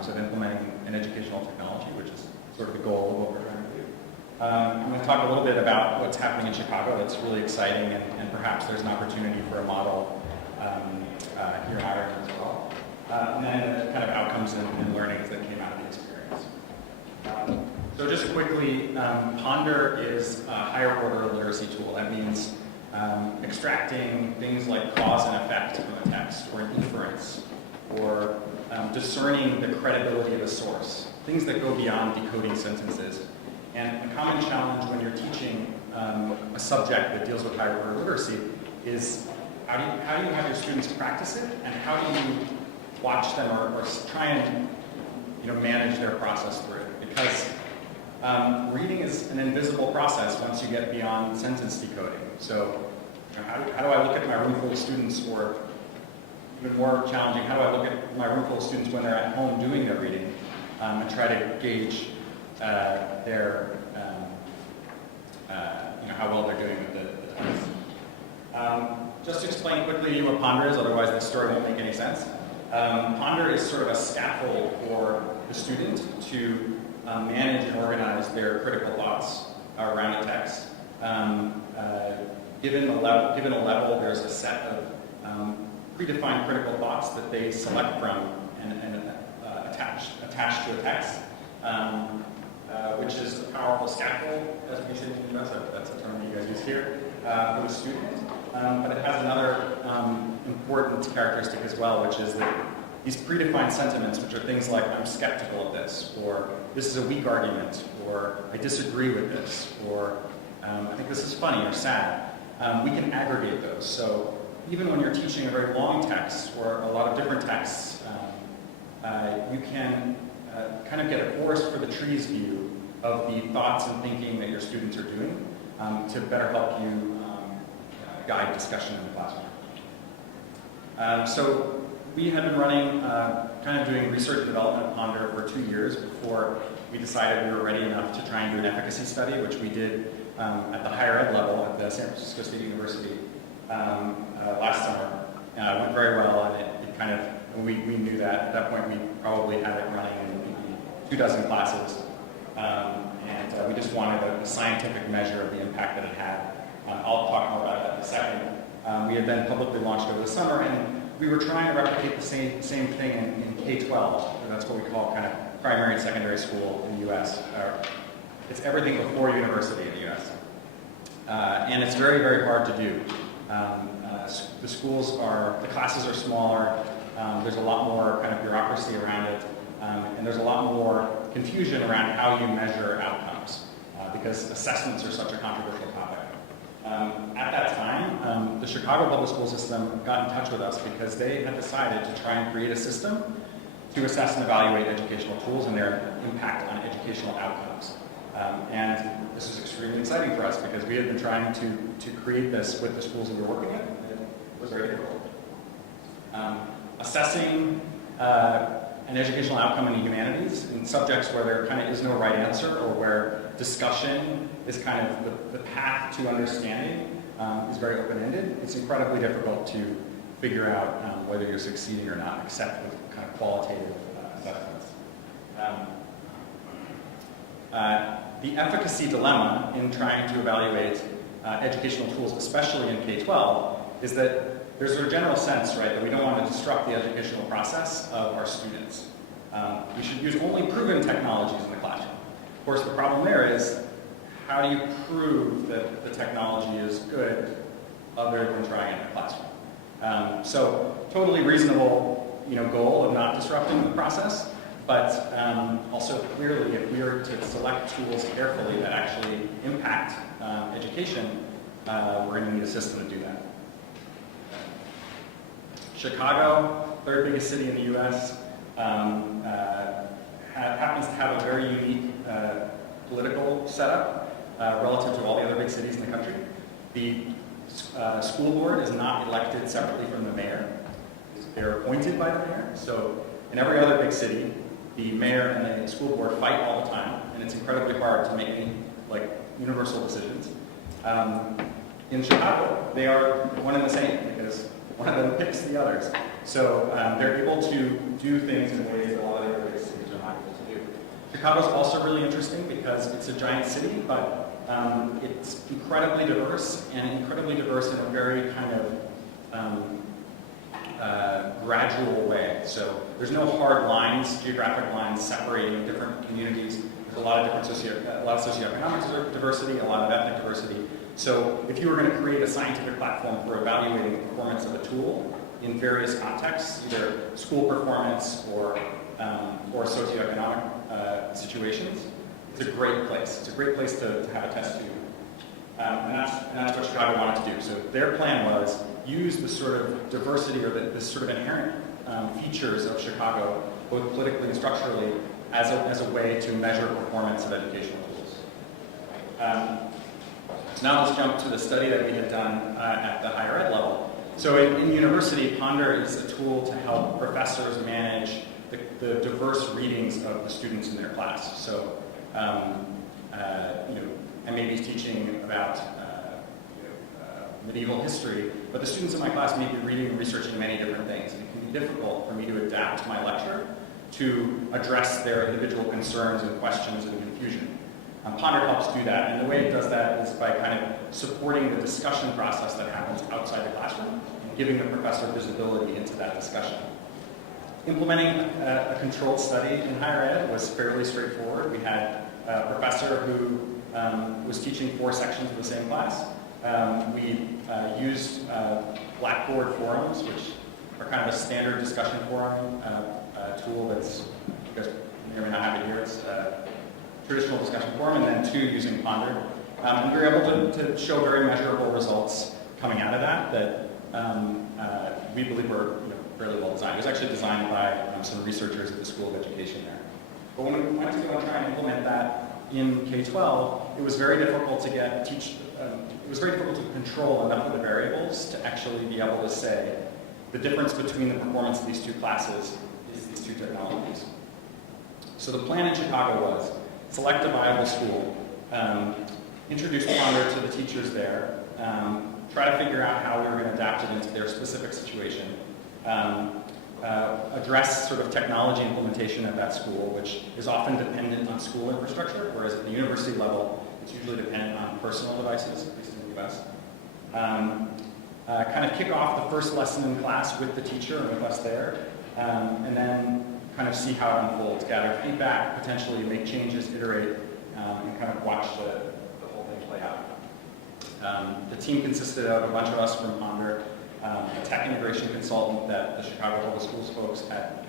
terms of implementing an educational technology, which is sort of the goal of what we're trying to do. I'm going to talk a little bit about what's happening in Chicago that's really exciting, and perhaps there's an opportunity for a model here in Ireland as well. And then the kind of outcomes and learnings that came out of the experience. So just quickly, Ponder is a higher order literacy tool. That means extracting things like cause and effect from a text, or an inference, or discerning the credibility of a source, things that go beyond decoding sentences. And a common challenge when you're teaching a subject that deals with higher order literacy is how do you have your students practice it, and how do you watch them or try and manage their process through it? Because reading is an invisible process once you get beyond sentence decoding. So how do I look at my room full of students, or even more challenging, how do I look at my room full of students when they're at home doing their reading and try to gauge their how well they're doing with the text. Just to explain quickly to you what Ponder is, otherwise this story won't make any sense. Ponder is sort of a scaffold for the student to manage and organize their critical thoughts around a text. Given a level, there's a set of predefined critical thoughts that they select from and attach to a text, which is a powerful scaffold, as we say in the US. That's a term that you guys use here, for the student. But it has another important characteristic as well, which is that these predefined sentiments, which are things like, I'm skeptical of this, or this is a weak argument, or I disagree with this, or I think this is funny or sad, we can aggregate those. So even when you're teaching a very long text, or a lot of different texts, you can kind of get a forest for the trees view of the thoughts and thinking that your students are doing to better help you guide discussion in the classroom. So we had been running, kind of doing research and development of Ponder for 2 years before we decided we were ready enough to try and do an efficacy study, which we did at the higher ed level at the San Francisco State University last summer. It went very well, and it kind of, we knew that at that point we probably had it running in maybe 24 classes. And we just wanted a scientific measure of the impact that it had. I'll talk more about that in a second. We had then publicly launched over the summer, and we were trying to replicate the same thing in K-12. That's what we call kind of primary and secondary school in the US. It's everything before university in the US. And it's very, very hard to do. The classes are smaller, there's a lot more kind of bureaucracy around it, and there's a lot more confusion around how you measure outcomes, because assessments are such a controversial topic. At that time, the Chicago public school system got in touch with us because they had decided to try and create a system to assess and evaluate educational tools and their impact on educational outcomes. And this was extremely exciting for us because we had been trying to create this with the schools that we were working with, and it was very difficult. Assessing an educational outcome in the humanities in subjects where there kind of is no right answer, or where discussion is kind of the path to understanding is very open-ended. It's incredibly difficult to figure out whether you're succeeding or not, except with kind of qualitative assessments. The efficacy dilemma in trying to evaluate educational tools, especially in K-12, is that there's a general sense, right, that we don't want to disrupt the educational process of our students. We should use only proven technologies in the classroom. Of course, the problem there is, how do you prove that the technology is good other than trying it in the classroom? So, totally reasonable, goal of not disrupting the process, but also clearly, if we are to select tools carefully that actually impact education, we're going to need a system to do that. Chicago, third biggest city in the U.S., happens to have a very unique political setup relative to all the other big cities in the country. The school board is not elected separately from the mayor. They're appointed by the mayor. So in every other big city, the mayor and the school board fight all the time, and it's incredibly hard to make any universal decisions. In Chicago, they are one and the same because one of them picks the others. So they're able to do things in ways that a lot of other big cities Chicago's also really interesting because it's a giant city, but it's incredibly diverse, and incredibly diverse in a very kind of gradual way. So there's no hard lines, geographic lines separating different communities. There's a lot of different socioeconomic diversity, a lot of ethnic diversity. So if you were going to create a scientific platform for evaluating the performance of a tool in various contexts, either school performance or socioeconomic situations, it's a great place. It's a great place to have a test tube. And that's what Chicago wanted to do. So their plan was use the sort of diversity or the sort of inherent features of Chicago, both politically and structurally, as a way to measure performance of educational tools. So now let's jump to the study that we had done at the higher ed level. So in university, Ponder is a tool to help professors manage the diverse readings of the students in their class. So, I may be teaching about medieval history, but the students in my class may be reading and researching many different things. It can be difficult for me to adapt my lecture to address their individual concerns and questions and confusion. Ponder helps do that, and the way it does that is by kind of supporting the discussion process that happens outside the classroom and giving the professor visibility into that discussion. Implementing a controlled study in higher ed was fairly straightforward. We had a professor who was teaching 4 sections of the same class. We used Blackboard forums, which are kind of a standard discussion forum tool that's, you guys may or may not have it here, it's a traditional discussion forum, and then 2 using Ponder. And we were able to show very measurable results coming out of that we believe were fairly well designed. It was actually designed by some researchers at the School of Education there. But when we went to go and try and implement that in K-12, it was very difficult to it was very difficult to control enough of the variables to actually be able to say the difference between the performance of these 2 classes is these 2 technologies. So the plan in Chicago was select a viable school, introduce Ponder to the teachers there, try to figure out how we were going to adapt it into their specific situation, address sort of technology implementation at that school, which is often dependent on school infrastructure, whereas at the university level, it's usually dependent on personal devices, at least in the US. Kind of kick off the first lesson in class with the teacher and with us there, and then kind of see how it unfolds, gather feedback, potentially make changes, iterate, and kind of watch the whole thing play out. The team consisted of a bunch of us from Ponder, a tech integration consultant that the Chicago Public Schools folks had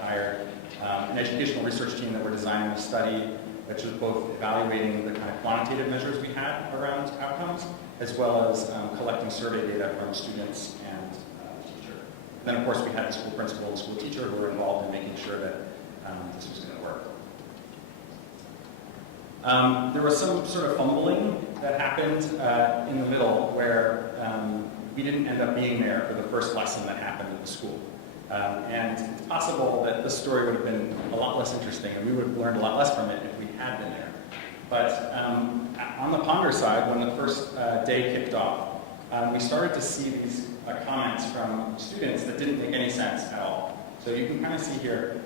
hired, an educational research team that were designing the study, which was both evaluating the kind of quantitative measures we had around outcomes, as well as collecting survey data from students and the teacher. Then, of course, we had the school principal and the school teacher who were involved in making sure that this was going to work. There was some sort of fumbling that happened in the middle where we didn't end up being there for the first lesson that happened at the school. And it's possible that this story would have been a lot less interesting, and we would have learned a lot less from it if we had been there. But on the Ponder side, when the first day kicked off, we started to see these comments from students that didn't make any sense at all. So you can kind of see here,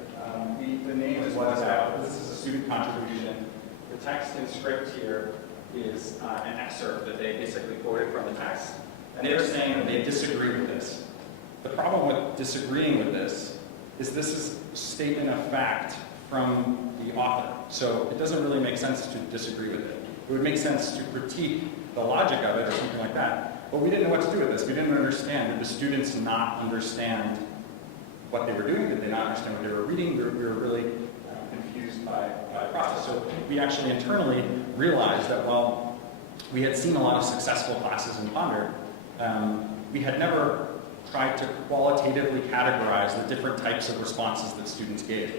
the name is what about. This is a student contribution. The text in script here is an excerpt that they basically quoted from the text. And they're saying that they disagree with this. The problem with disagreeing with this is a statement of fact from the author. So it doesn't really make sense to disagree with it. It would make sense to critique the logic of it or something like that. But we didn't know what to do with this. We didn't understand. Did the students not understand what they were doing? Did they not understand what they were reading? We were really confused by the process. So we actually internally realized that while we had seen a lot of successful classes in Ponder, we had never tried to qualitatively categorize the different types of responses that students gave.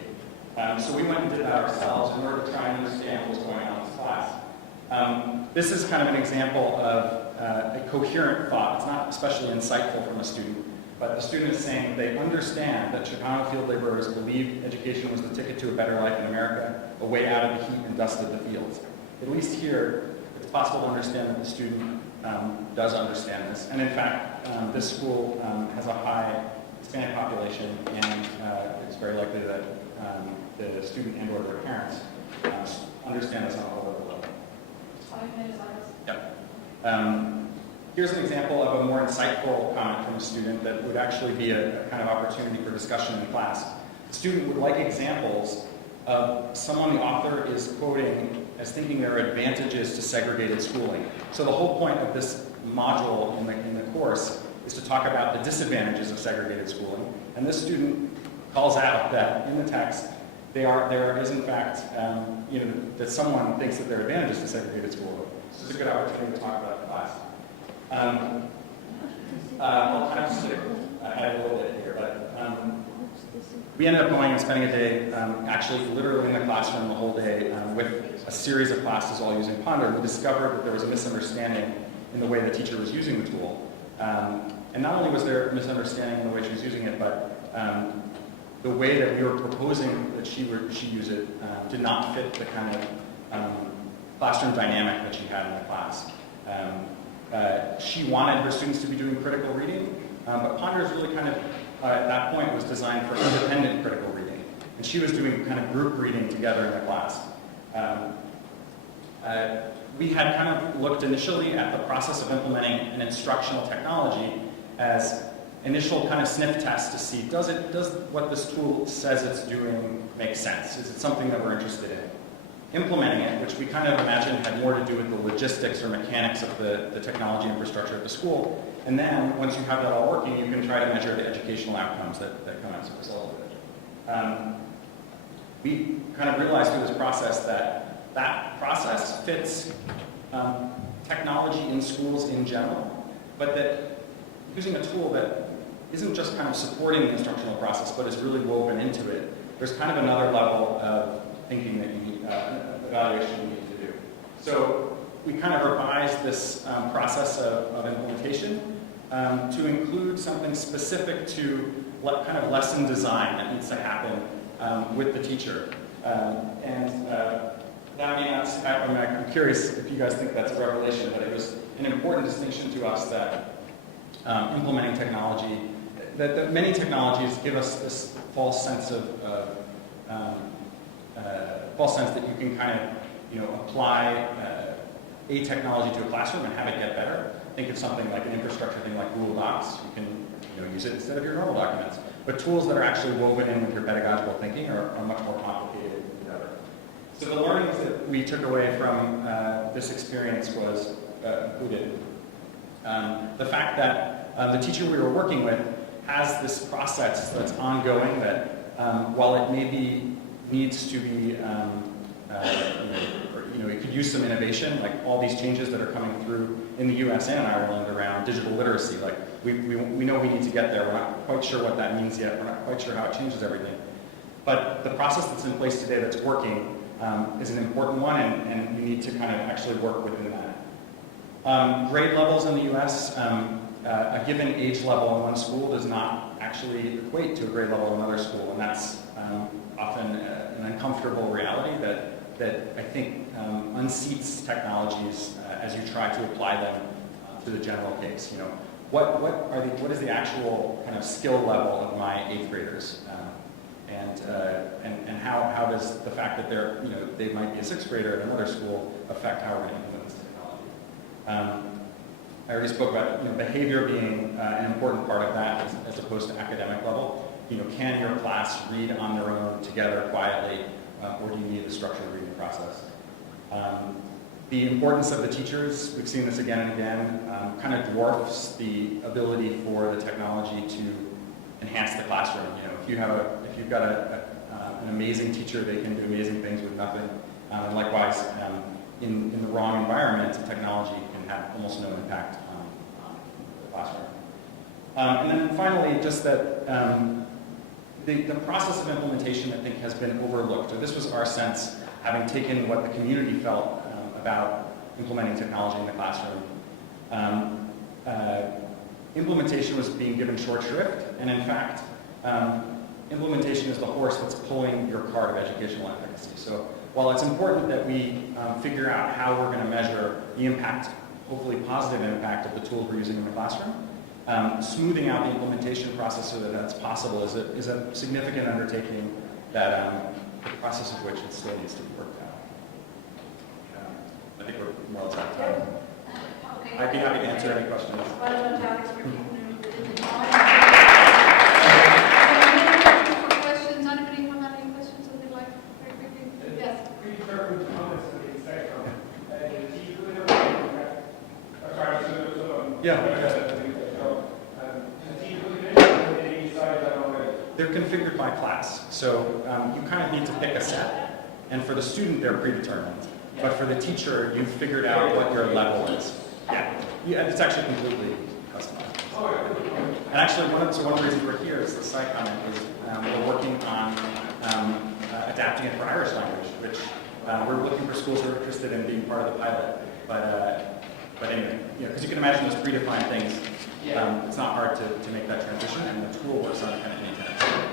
So we went and did that ourselves in order to try and understand what was going on in this class. This is kind of an example of a coherent thought. It's not especially insightful from a student, but the student is saying they understand that Chicago field laborers believed education was the ticket to a better life in America, a way out of the heat and dust of the fields. At least here, it's possible to understand that the student does understand this. And in fact, this school has a high Hispanic population, and it's very likely that the student and or their parents understand this on a whole level. 5 minutes. Yep. Here's an example of a more insightful comment from a student that would actually be a kind of opportunity for discussion in class. The student would like examples of someone the author is quoting as thinking there are advantages to segregated schooling. So the whole point of this module in the course is to talk about the disadvantages of segregated schooling. And this student calls out that in the text, there is in fact, that someone thinks that there are advantages to segregated schooling. This is a good opportunity to talk about it in class. I'll kind of skip ahead a little bit here, but we ended up going and spending a day, actually literally in the classroom the whole day with a series of classes all using Ponder. We discovered that there was a misunderstanding in the way the teacher was using the tool. And not only was there a misunderstanding in the way she was using it, but the way that we were proposing that she use it did not fit the kind of classroom dynamic that she had in the class. She wanted her students to be doing critical reading, but Ponder is really kind of, at that point, was designed for independent critical reading. And she was doing kind of group reading together in the class. We had kind of looked initially at the process of implementing an instructional technology as initial kind of sniff test to see, does what this tool says it's doing make sense? Is it something that we're interested in? Implementing it, which we kind of imagined had more to do with the logistics or mechanics of the technology infrastructure at the school. And then, once you have that all working, you can try to measure the educational outcomes that come as a result of it. We kind of realized through this process that process fits technology in schools in general, but that using a tool that isn't just kind of supporting the instructional process, but is really woven into it, there's kind of another level of thinking that you need, evaluation you need to do. So we kind of revised this process of implementation to include something specific to what kind of lesson design that needs to happen with the teacher. That may not, I'm curious if you guys think that's a revelation, but it was an important distinction to us that implementing technology, that many technologies give us this false sense false sense that you can kind of, apply a technology to a classroom and have it get better. Think of something like an infrastructure thing like Google Docs. You can, use it instead of your normal documents. But tools that are actually woven in with your pedagogical thinking are much more complicated than ever. So the learnings that we took away from this experience was included the fact that the teacher we were working with has this process that's ongoing that while it maybe needs to be, it could use some innovation, like all these changes that are coming through in the US and Ireland around digital literacy. Like we know we need to get there. We're not quite sure what that means yet. We're not quite sure how it changes everything. But the process that's in place today that's working is an important one, and we need to kind of actually work within that. Grade levels in the US, a given age level in one school does not actually equate to a grade level in another school, and that's often an uncomfortable reality that I think unseats technologies as you try to apply them to the general case. What is the actual kind of skill level of my 8th graders, and how does the fact that they might be a 6th grader at another school affect how we're going to implement this technology? I already spoke about behavior being an important part of that as opposed to academic level. Can your class read on their own together quietly, or do you need a structured reading process? The importance of the teachers, we've seen this again and again, kind of dwarfs the ability for the technology to enhance the classroom. If you've got an amazing teacher, they can do amazing things with nothing. And likewise, in the wrong environment, technology can have almost no impact on the classroom. And then finally, just that the process of implementation, I think, has been overlooked. Or this was our sense, having taken what the community felt about implementing technology in the classroom. Implementation was being given short shrift, and in fact, implementation is the horse that's pulling your cart of educational efficacy. So while it's important that we figure out how we're going to measure the impact, hopefully positive impact, of the tools we're using in the classroom, smoothing out the implementation process so that that's possible is a significant undertaking that process of which it still needs to be worked out. I think we're more or less out of time. Okay. I'd be happy to answer any questions. One of the topics we're keeping within the time. Questions? Anybody have any questions that they'd like very quickly? Yes. Predetermined comments to the spectrum. They're configured by class. So you kind of need to pick a set, and for the student, they're predetermined. But for the teacher, you've figured out what your level is. Yeah, it's actually completely customized. And actually, one of the reasons we're here is the side comment is we're working on adapting it for Irish language, which we're looking for schools who are interested in being part of the pilot. But anyway, because you can imagine those predefined things, it's not hard to make that transition, and the tool works on it kind of anytime.